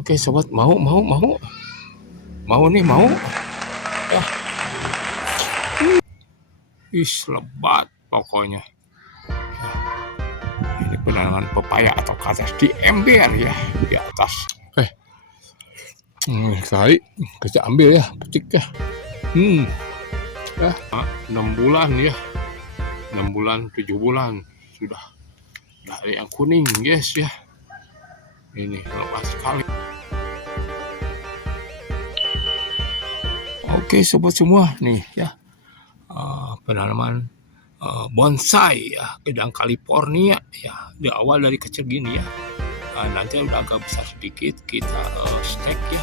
Oke sobat, mau nih, mau ya. Lebat pokoknya. Ini penanaman pepaya atau ke atas di ember ya, di atas. Sekali kita ambil ya, petik ya. 6 bulan ya, 6 bulan 7 bulan sudah dari yang kuning guys ya. Ini lebat sekali. Oke sobat semua nih ya, penanaman bonsai ya, gedang California ya, di awal dari kecil gini ya. Nanti udah agak besar sedikit kita stek ya,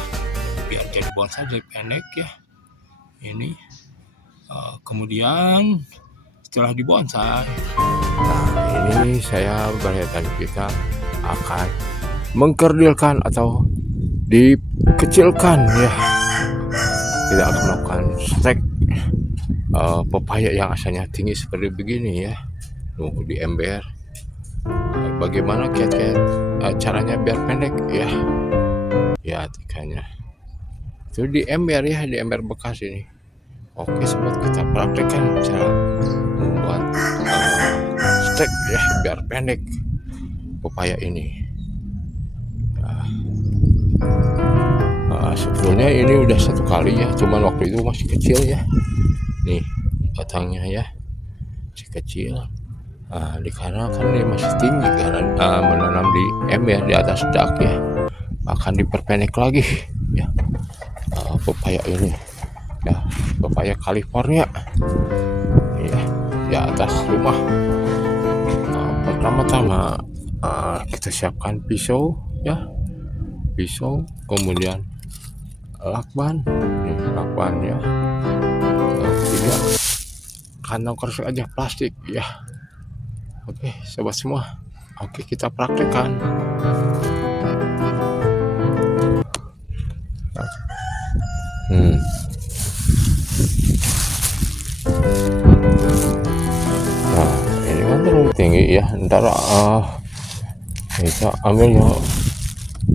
biar jadi bonsai jadi pendek ya. Ini kemudian setelah dibonsai, nah ini saya berhenti, kita akan mengkerdilkan atau dikecilkan ya. Kita akan melakukan stek pepaya yang asalnya tinggi seperti begini ya, di ember. Bagaimana kiat-kiat caranya biar pendek ya, ya tikanya itu di ember ya, di ember bekas ini. Oke sobat, kita praktekkan cara membuat stek ya biar pendek pepaya ini. Sebetulnya ini udah satu kali ya, cuman waktu itu masih kecil ya. Nih batangnya ya masih kecil. Dikarenakan dia masih tinggi karena menanam di ember di atas dak ya, akan diperpendek lagi ya pepaya ini ya, pepaya California ya, di atas rumah. Pertama-tama kita siapkan pisau ya, pisau, kemudian lakban ya, tidak kantong kresek aja plastik ya. Oke sobat semua, oke kita praktekkan. Nah ini kan terlalu tinggi ya, ntar kita ambil yang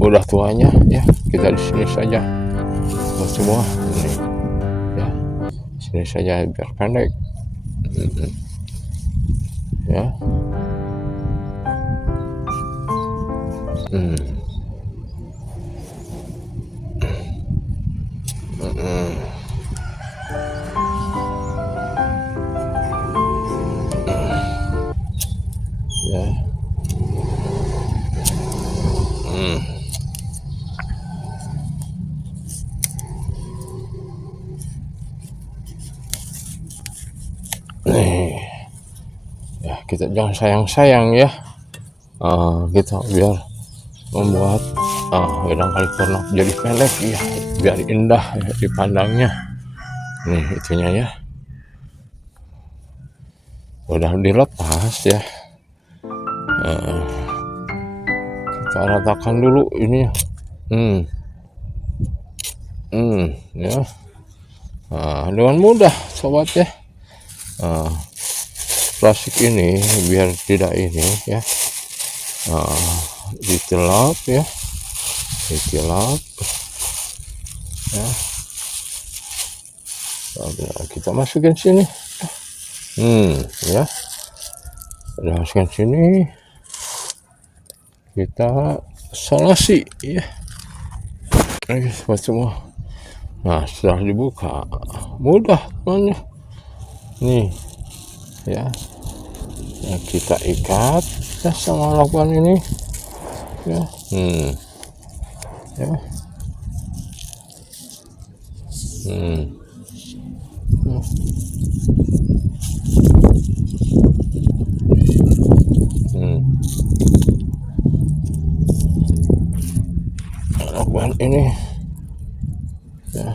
udah tuanya ya, kita di sini saja semua ini ya, sini saja biar pendek ya. Ya. Nih ya, kita jangan sayang-sayang ya, kita biar membuat gedang California jadi pendek ya, biar indah ya dipandangnya. Nih itunya ya, udah dilepas ya. Kita ratakan dulu ini ya. Dengan mudah sobat ya, plastik ini biar tidak ini ya, ditilap ya, ditilap ya. Kita masukin sini ya, udah masukin sini, kita solasi ya. Oke sobat semua, nah setelah dibuka mudah temannya nih ya. Nah, kita ikat ya sama lakban ini ya. Ya. Lakban ini ya.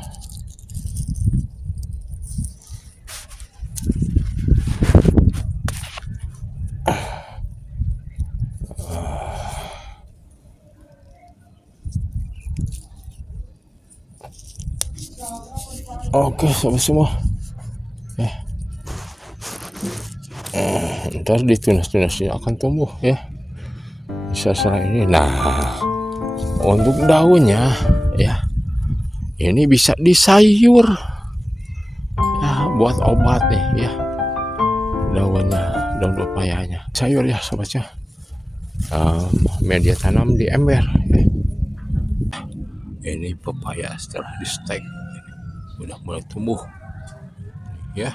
Oke sobat semua ya, ntar di tunas-tunasnya akan tumbuh ya, bisa setelah ini. Nah Untuk daunnya ya, ini bisa disayur ya, buat obat nih ya. Daunnya, daun pepayanya sayur ya sobatnya. Media tanam di ember ya. Ini pepaya setelah di stek udah mulai tumbuh ya.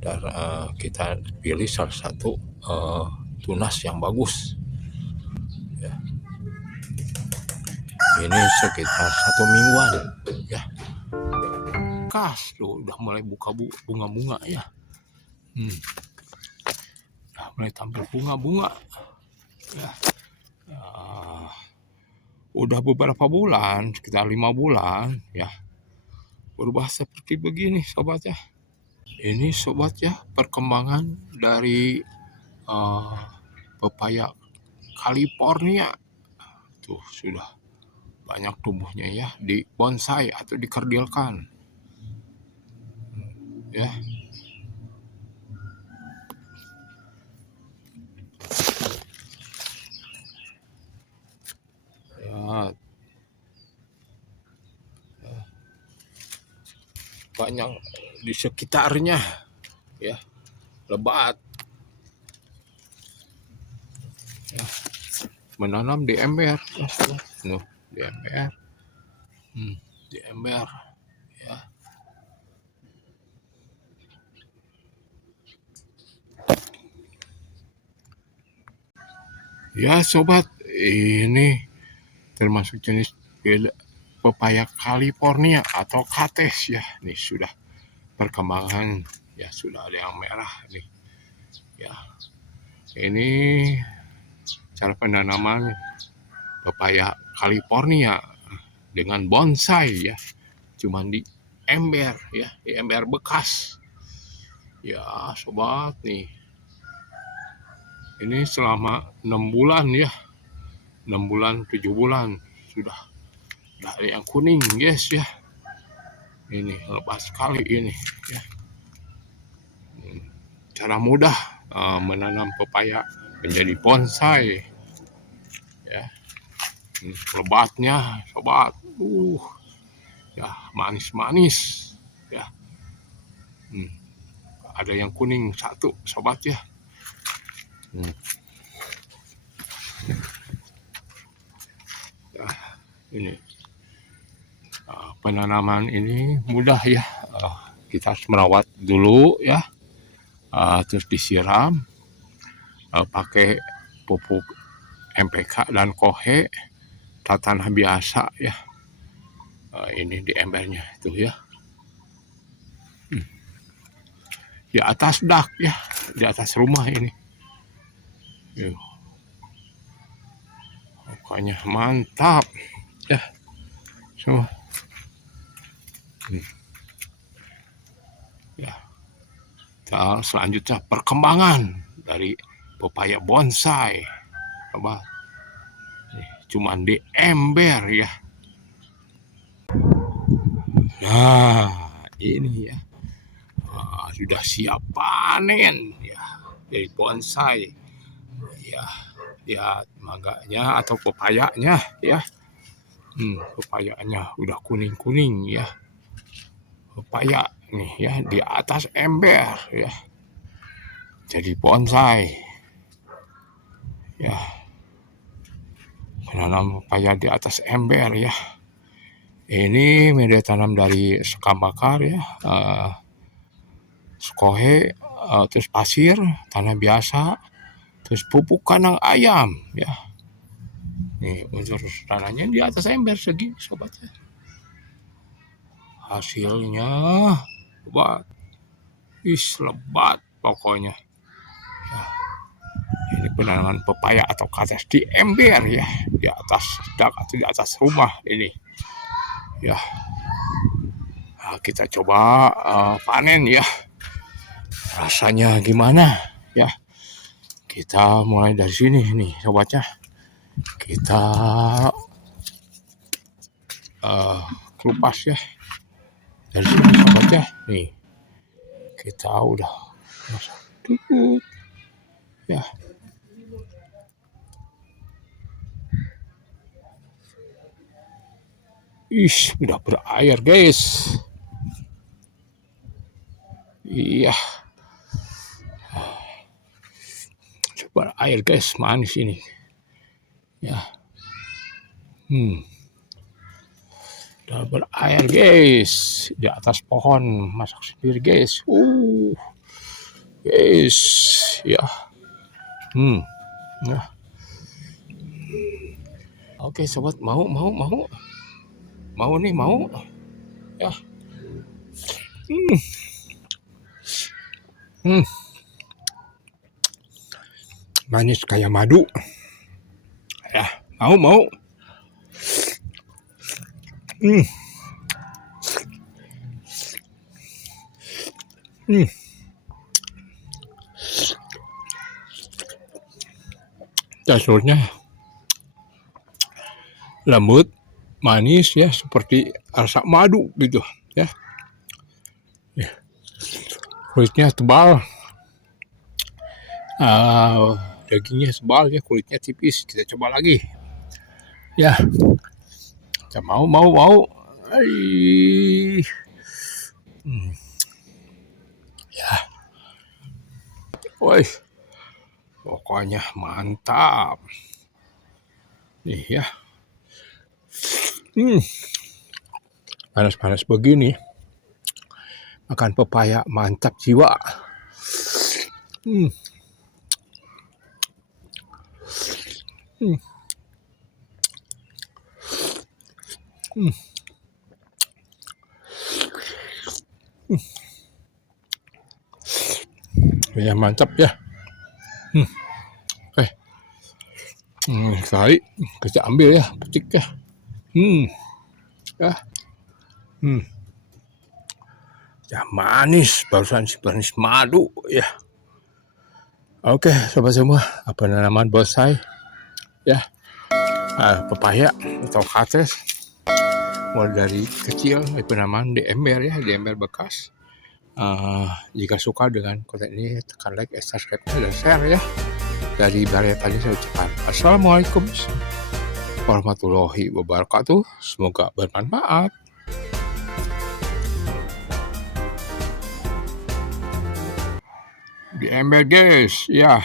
Dan kita pilih salah satu tunas yang bagus ya. Ini sekitar 1 mingguan ya. Kas tuh udah mulai buka bunga-bunga ya. Udah mulai tampil bunga-bunga ya. Udah beberapa bulan, sekitar 5 bulan ya, berubah seperti begini sobat ya. Ini sobat ya, perkembangan dari pepaya California tuh sudah banyak tumbuhnya ya, di bonsai atau dikerdilkan ya. Banyak di sekitarnya ya, lebat ya. Menanam di ember ya, nuh, di ember di ember ya. Ya sobat, ini termasuk jenis pepaya California atau kates ya. Nih sudah perkembangan ya, sudah ada yang merah nih ya. Ini cara penanaman pepaya California dengan bonsai ya, cuman di ember ya, di ember bekas ya sobat nih. Ini selama 6 bulan ya, 6 bulan 7 bulan sudah ada yang kuning guys ya. Ini lepas sekali ini ya. Cara mudah menanam pepaya menjadi bonsai ya. Lebatnya sobat, ya manis-manis ya. Ada yang kuning satu sobat ya. Ya ini penanaman ini mudah ya. Kita harus merawat dulu ya, terus disiram pakai pupuk MPK dan kohe, tanah biasa ya. Ini di embernya tuh ya, di atas dak ya, di atas rumah ini. Pokoknya mantap ya semua. Ya, selanjutnya perkembangan dari pepaya bonsai, coba cuman di ember ya. Nah ini ya, sudah siap panen ya dari bonsai ya. Lihat mangganya atau pepayanya ya. Pepayanya udah kuning-kuning ya. Pepaya nih ya di atas ember ya. Jadi bonsai ya. Menanam pepaya di atas ember ya. Ini media tanam dari sekam bakar ya, skohe, terus pasir, tanah biasa, terus pupuk kandang ayam ya. Nih unsur tanahnya di atas ember segini sobatnya. Hasilnya lebat, lebat pokoknya ya. Ini penanaman pepaya atau kates di ember ya, di atas dak atau di atas rumah ini ya. Nah, kita coba panen ya, rasanya gimana ya. Kita mulai dari sini nih sobatnya. Kita kelupas ya dari sini sobatnya. Nih kita udah masak ya. Ih, udah berair guys. Iya, berair guys, manis ini. Ya, udah berair guys. Di atas pohon, masak sendiri guys. Guys, ya. Nah, oke sobat, mau nih, mau. Ya, manis kayak madu. Ya, mau. Teksturnya lembut, manis ya, seperti rasa madu gitu ya. Kulitnya tebal, dagingnya tebal ya, kulitnya tipis. Kita coba lagi ya. Kita mau. Ai. Ya, woi, pokoknya mantap nih ya. Panas-panas begini makan pepaya mantap jiwa. Ya mantap ya. Oke, sekali kita ambil ya, petik ya. Ya. Ya manis, barusan si manis madu ya. Oke, sobat semua, apa tanaman bonsai ya, pepaya atau kates, mulai dari kecil penanaman di ember ya, di ember bekas. Jika suka dengan konten ini, tekan like, subscribe, dan share ya. Dari Baraya tadi saya ucapkan Assalamualaikum warahmatullahi wabarakatuh. Semoga bermanfaat. Di ember guys, ya.